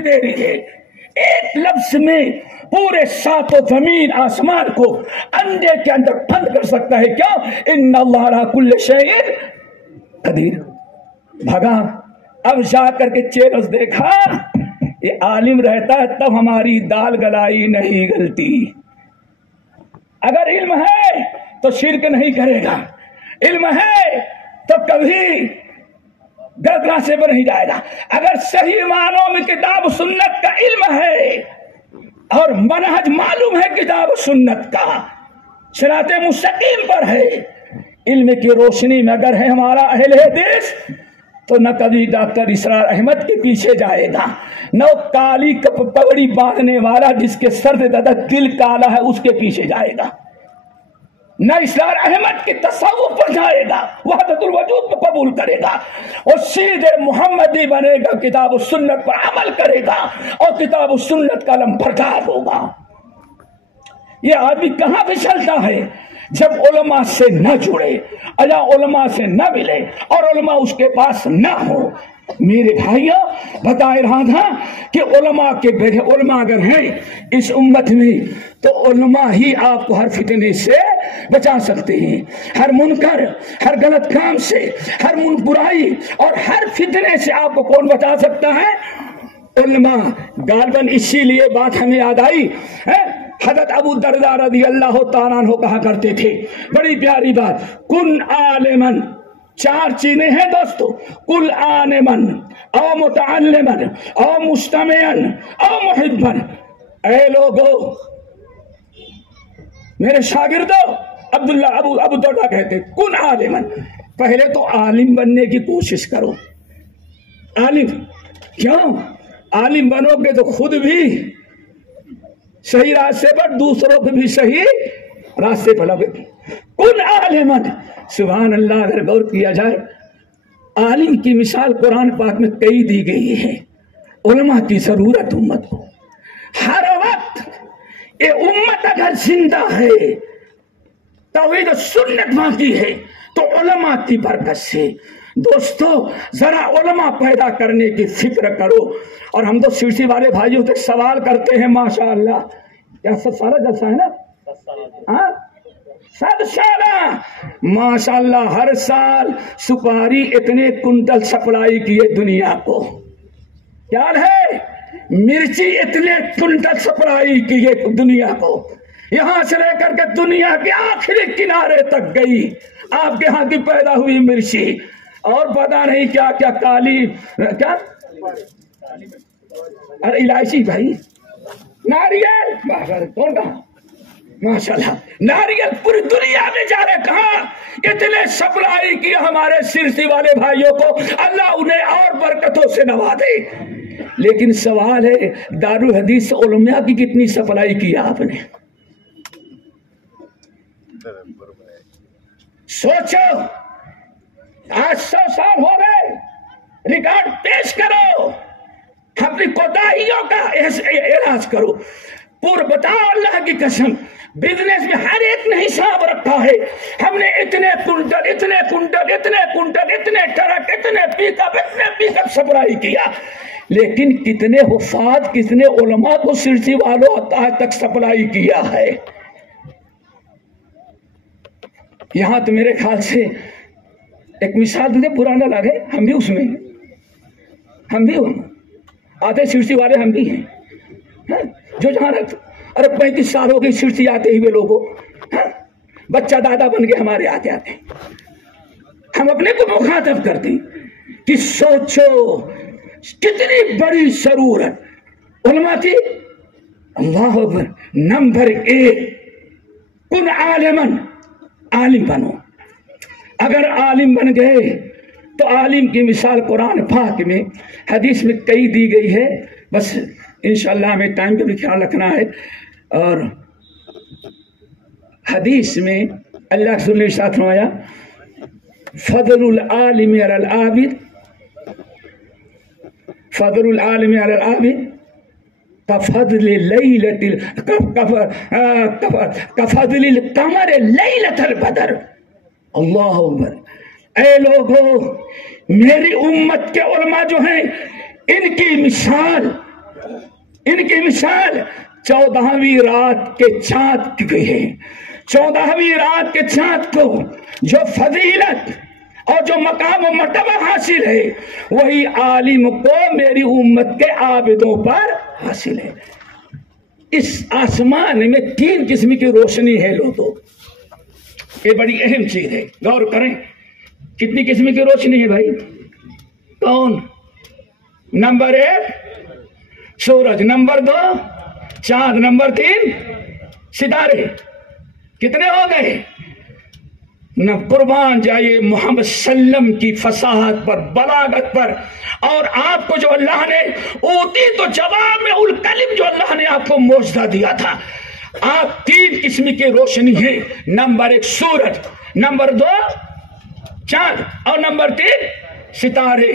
دے رہی ہے، ایک لفظ میں پورے ساتوں زمین آسمان کو انڈے کے اندر بند کر سکتا ہے. کیا؟ ان اللہ علی کل شیء قدیر. بھگا اب جا کر کے چیرز دیکھا، یہ عالم رہتا ہے تب ہماری دال گلائی نہیں گلتی. اگر علم ہے تو شرک نہیں کرے گا، علم ہے تو کبھی غلط راستے پر نہیں جائے گا. اگر صحیح معنوں میں کتاب و سنت کا علم ہے اور منہج معلوم ہے کتاب و سنت کا، صراط مستقیم پر ہے، علم کی روشنی میں اگر ہے ہمارا اہل حدیث تو نہ کبھی ڈاکٹر اسرار احمد کے پیچھے جائے گا، نہ کالی پگڑی باندھنے والا جس کے سر سے زیادہ دل کالا ہے اس کے پیچھے جائے گا، نہ اسرار احمد کے تصوف پر جائے گا، وحدت الوجود کو قبول کرے گا، اور سیدھے محمدی بنے گا، کتاب و سنت پر عمل کرے گا اور کتاب و سنت کا علم بردار ہوگا. یہ آدمی کہاں پھسلتا ہے؟ جب علماء سے نہ جڑے، یا علماء سے نہ ملے اور علماء اس کے پاس نہ ہو. میرے بھائیوں بتا رہا تھا کہ علماء اگر ہیں اس امت میں تو علماء ہی آپ کو ہر فتنے سے بچا سکتے ہیں، ہر منکر، ہر غلط کام سے، ہر برائی اور ہر فتنے سے آپ کو کون بچا سکتا ہے؟ علماء. غالباً اسی لیے بات ہمیں یاد آئی، حضرت ابو درداء رضی اللہ تعالیٰ عنہ کہا کرتے تھے، بڑی پیاری بات، کن عالمن. 4 چیزیں ہیں دوستو، کل عالمن او متعلمن او مستمعن او محبن. اے لوگو میرے شاگردو، عبداللہ ابو درداء کہتے کن عالمن، پہلے تو عالم بننے کی کوشش کرو. عالم کیوں؟ عالم بنو گے تو خود بھی صحیح راستے پر، دوسروں کو بھی صحیح راستے پر لگے. کن عالمن. سبحان اللہ، اگر غور کیا جائے عالم کی مثال قرآن پاک میں کئی دی گئی ہے. علماء کی ضرورت امت کو ہر وقت. یہ امت اگر زندہ ہے، توحید و سنت باقی ہے تو علماء کی برکت سے. دوستو ذرا علماء پیدا کرنے کی فکر کرو. اور ہم تو سرسی والے بھائیوں سے سوال کرتے ہیں، ماشاءاللہ کیا سارا جلسہ ہے نا؟ 7 سالہ ماشاءاللہ ہر سال سپاری اتنے کنٹل سپلائی کیے دنیا کو. کیا ہے؟ مرچی اتنے کنٹل سپلائی کیے دنیا کو، یہاں سے لے کر کے دنیا کے آخری کنارے تک گئی آپ کے ہاں کی پیدا ہوئی مرچی. اور پتا نہیں کیا کیا کالی، کیا ارے الائچی بھائی، ناریل، کون کہا؟ ماشاءاللہ ناریل پوری دنیا میں جا رہے. کہاں اتنے سپلائی کیا ہمارے سرسی والے بھائیوں کو، اللہ انہیں اور برکتوں سے نوازے. لیکن سوال ہے دارالحدیث علماء کی کتنی سپلائی کی آپ نے؟ سوچو. آج 100 سال ہو گئے، ریکارڈ پیش کرو، اپنی کوتاہیوں کا اعراض کرو. بتاؤ اللہ کی قسم، بزنس میں ہر ایک نے حساب رکھا ہے. ہم نے اتنے کنٹل، اتنے کنٹل، اتنے کنٹل، اتنے ٹرک، اتنے پک اپ سپلائی کیا. لیکن کتنے حفاظ، کتنے علماء کو سرسی والوں آج تک سپلائی کیا ہے؟ یہاں تو میرے خیال سے ایک مثال تجھے برا نہ لگے، ہم بھی اس میں ہیں، ہم بھی آتے سرسی والے ہم بھی ہیں. جو جہاں رکھ، ارے 35 سال ہو گئی سرسی آتے ہوئے لوگوں، بچہ دادا بن کے ہمارے آتے آتے. ہم اپنے کو مخاطب کرتے ہیں کہ سوچو کتنی بڑی ضرورت علماء کی. اللہ اکبر. نمبر 1 کن عالمن، عالم بنو. اگر عالم بن گئے تو عالم کی مثال قرآن پاک میں، حدیث میں کئی دی گئی ہے. بس انشاءاللہ ہمیں ٹائم کا بھی خیال رکھنا ہے. اور حدیث میں اللہ رسول نے ساتھ فرمایا، فضل العالم علی العابد، فضل العالم علی العابد کفضل القمر لیلۃ البدر. اللہ اکبر. اے لوگو، میری امت کے علماء جو ہیں ان کی مثال ان کی مثال 14ویں رات کے چاند کی ہے. 14ویں رات کے چاند کو جو فضیلت اور جو مقام و مرتبہ حاصل ہے وہی عالم کو میری امت کے عابدوں پر حاصل ہے. اس آسمان میں 3 قسم کی روشنی ہے لوگوں. یہ بڑی اہم چیز ہے, غور کریں. کتنی قسم کی روشنی ہے بھائی؟ کون؟ نمبر 1 سورج, نمبر 2 چاند, نمبر 3 ستارے. کتنے ہو گئے؟ نہ قربان جائیے محمد صلی اللہ علیہ وسلم کی فصاحت پر, بلاغت پر. اور آپ کو جو اللہ نے اوتی تو جواب میں الکلم جو اللہ نے آپ کو معجزہ دیا تھا. آپ 3 قسم کی روشنی ہے. نمبر 1 سورج, نمبر 2 چاند, اور نمبر 3 ستارے.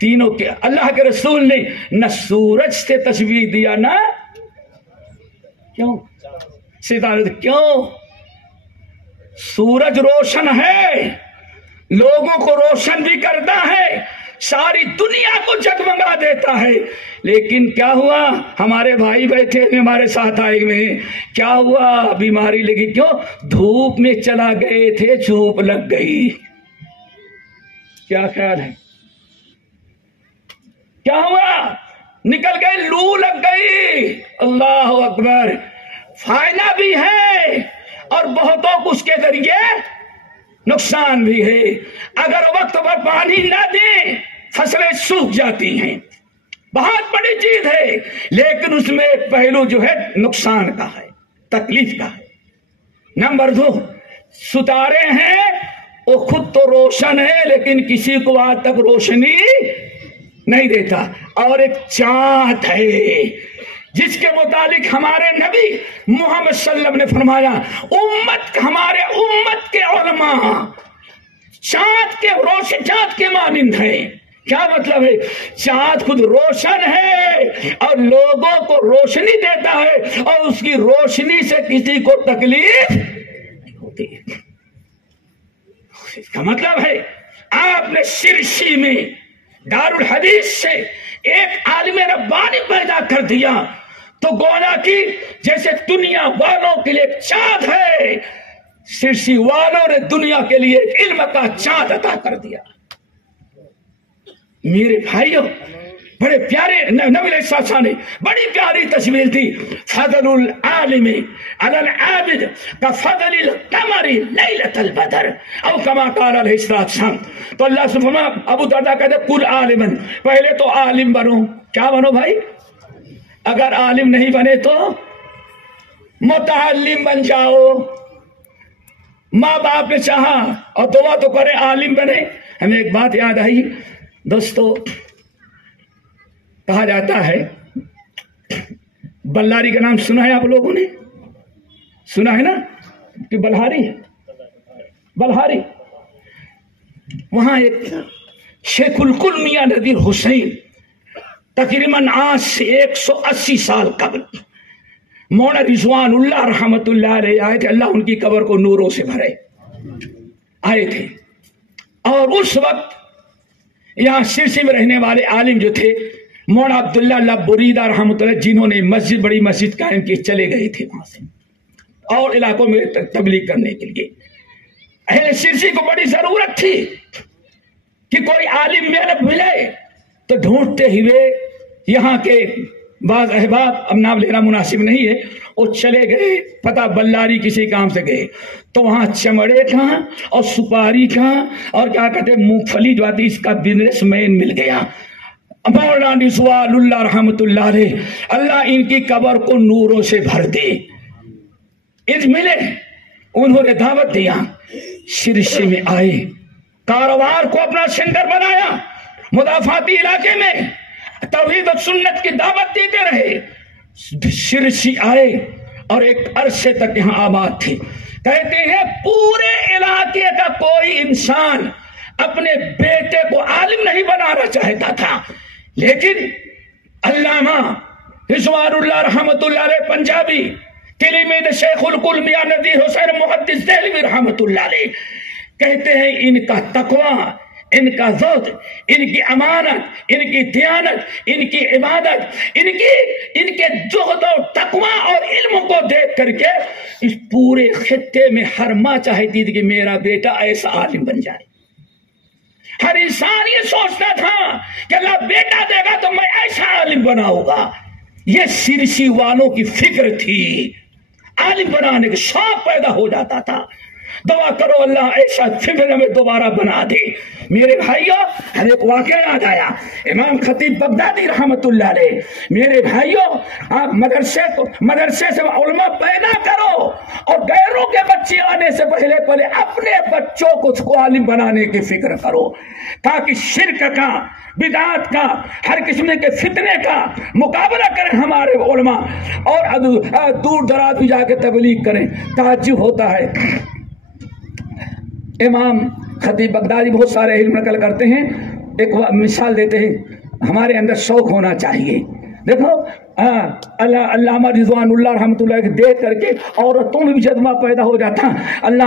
تینوں کے اللہ کے رسول نے نہ سورج سے تشبیہ دیا نہ کیوں ستارے. کیوں؟ سورج روشن ہے, لوگوں کو روشن بھی کرتا ہے, ساری دنیا کو جگمگا دیتا ہے. لیکن کیا ہوا؟ ہمارے بھائی بیٹھے ہیں ہمارے ساتھ آئے ہوئے ہیں, کیا ہوا؟ بیماری لگی. کیوں؟ دھوپ میں چلا گئے تھے, چوپ لگ گئی. کیا خیال ہے؟ کیا ہوا؟ نکل گئے, لو لگ گئی. اللہ اکبر. فائدہ بھی ہے اور بہتوں کو اس کے ذریعے نقصان بھی ہے. اگر وقت پر پانی نہ دیں فصلیں سوکھ جاتی ہیں, بہت بڑی چیز ہے. لیکن اس میں ایک پہلو جو ہے نقصان کا ہے, تکلیف کا ہے. نمبر 2 ستارے ہیں, وہ خود تو روشن ہے لیکن کسی کو آج تک روشنی نہیں دیتا. اور ایک چاند ہے جس کے متعلق ہمارے نبی محمد صلی اللہ علیہ وسلم نے فرمایا ہمارے امت کے علماء چاند کے مانند ہیں. کیا مطلب ہے؟ چاند خود روشن ہے اور لوگوں کو روشنی دیتا ہے اور اس کی روشنی سے کسی کو تکلیف نہیں ہوتی. اس کا مطلب ہے آپ نے سرسی میں دارالحدیث سے ایک عالم ربانی پیدا کر دیا تو گویا کی جیسے دنیا والوں کے لیے چاند ہے, سرسی والوں نے دنیا کے لیے علم کا چاند عطا کر دیا. میرے بھائیوں, بڑے پیارے نبی علیہ السلام نے بڑی پیاری تصویر دی. فضل العالم علی العابد کا فضل القمر لیلۃ البدر او کما قال علیہ السلام. تو اللہ سے فرمایا, ابو درداء کہتے کل عالمن, پہلے تو عالم بنو. کیا بنو بھائی؟ اگر عالم نہیں بنے تو متعلم بن جاؤ. ماں باپ نے چاہا اور دعا تو کرے عالم بنے. ہمیں ایک بات یاد آئی دوستو, کہا جاتا ہے بلاری کا نام سنا ہے آپ لوگوں نے؟ سنا ہے نا کہ بلہاری بلہاری. وہاں ایک شیخ الکل میاں نذیر حسین تقریباً آج سے 180 سال قبل مولانا رضوان اللہ رحمت اللہ علیہ آئے تھے. اللہ ان کی قبر کو نوروں سے بھرے. آئے تھے اور اس وقت یہاں سرسی میں رہنے والے عالم جو تھے مولانا عبداللہ اللہ بریدہ رحمۃ اللہ, جنہوں نے بڑی مسجد قائم کی, چلے گئے تھے وہاں سے اور علاقوں میں تبلیغ کرنے کے لیے. اہل سرسی کو بڑی ضرورت تھی کہ کوئی عالم ملے تو ڈھونڈتے ہوئے یہاں کے بعض احباب, اب نام لینا مناسب نہیں ہے, وہ چلے گئے, پتہ بلاری کسی کام سے گئے تو وہاں چمڑے کا اور سپاری کا اور کیا کہتے ہیں مونگ پھلی جو آتی اس کا بزنس مین مل گیا. مولانا رضوان اللہ رحمت اللہ علیہ, اللہ ان کی قبر کو نوروں سے بھر دے. ان ملے, انہوں نے دعوت دیا, سرسی میں آئے, کاروبار کو اپنا سینٹر بنایا, مدافعاتی علاقے میں توحید و سنت کی دعوت دیتے رہے. سرسی آئے اور ایک عرصے تک یہاں آباد تھے. کہتے ہیں پورے علاقے کا کوئی انسان اپنے بیٹے کو عالم نہیں بنانا چاہتا تھا, لیکن علامہ رضوان اللہ رحمت اللہ علیہ پنجابی تلمید شیخ الکل میاں نذیر حسین محدث دہلوی رحمت اللہ علیہ کہتے ہیں ان کا تقوی, ان کا زہد، ان کی امانت، ان کی دیانت، ان کی عبادت، ان کے جہد و تقوی اور علم کو دیکھ کر کے اس پورے خطے میں ہر ماں چاہتی تھی کہ میرا بیٹا ایسا عالم بن جائے. ہر انسان یہ سوچتا تھا کہ اللہ بیٹا دے گا تو میں ایسا عالم بناؤں گا. یہ سرسی والوں کی فکر تھی. عالم بنانے کا شوق پیدا ہو جاتا تھا. دعا کرو اللہ ایسا فکر میں دوبارہ بنا دے. میرے بھائیوں ہمیں ایک واقعہ یاد آیا. امام خطیب بغدادی رحمت اللہ علیہ. میرے بھائیوں آپ مدرسے سے علماء پیدا کرو اور غیروں کے بچے آنے سے پہلے اپنے بچوں کو عالم بنانے کی فکر کرو تاکہ شرک کا، بدعات کا، ہر قسم کے فتنے کا مقابلہ کریں ہمارے علماء اور دور دراز بھی جا کے تبلیغ کریں. تعجب ہوتا ہے امام خطیب بغدادی بہت سارے علم نقل کرتے ہیں. ایک مثال دیتے ہیں ہمارے اندر شوق ہونا چاہیے. دیکھو علامہ رضوان اللہ رحمۃ اللہ دیکھ کر کے عورتوں میں بھی جذبہ پیدا ہو جاتا. اللہ